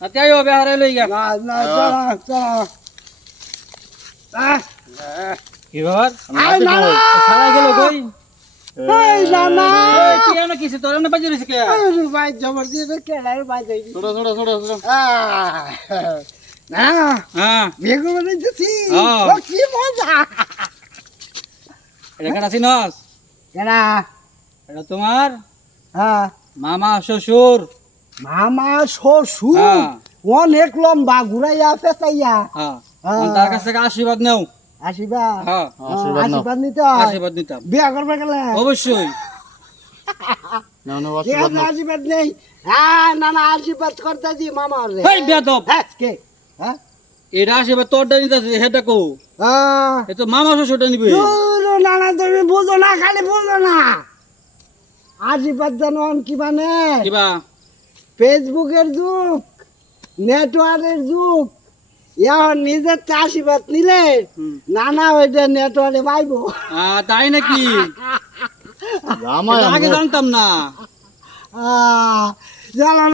আতাইও বেহারে লই গা না না চলো চলো কি ব্যাপার আই না সারা গেল কই এই না না কি এনে কিছু তোর না বাজি রইছে কে আরে ভাই জবরদস্তি কেলার ভাই যাই ছোড়ো ছোড়ো ছোড়ো ছোড়ো না হ্যাঁ বেগুন দিছি হ্যাঁ। ও কি মজা এটা কেন চিনস কেনা এটা তোমার হ্যাঁ মামা শ্বশুর মামা শ্বশুর হ্যাঁ। অনেক লম্বা ঘুরাইয়া পেঁচাইয়া হ্যাঁ হ্যাঁ। তার কাছ থেকে আশীর্বাদ নাও আসিবা হ্যাঁ আশীর্বাদ নিতে হয় আশীর্বাদ নিতাম বিয়া করবে গেলে অবশ্যই ঠিক আছে আশীর্বাদ নেই হ্যাঁ না না আশীর্বাদ করতে দি মামা রে এই বেয়াদব হ্যাঁ কে হ্যাঁ এটা আশীর্বাদ তোরটা নিতাছে হেটা কো এ তো মামা শ্বশুরটা নিবে না না তুমি বুঝো না খালি বুঝো না আশীর্বাদ জানো কি মানে কিবা ফেসবুকের যুগ নেটওয়ার্কের যুগ এখন নিজের আশীর্বাদ নিলে নানা ওইটা নেটওয়ার্কে পাইবো তাই নাকি এটা আগে জানতাম না জানো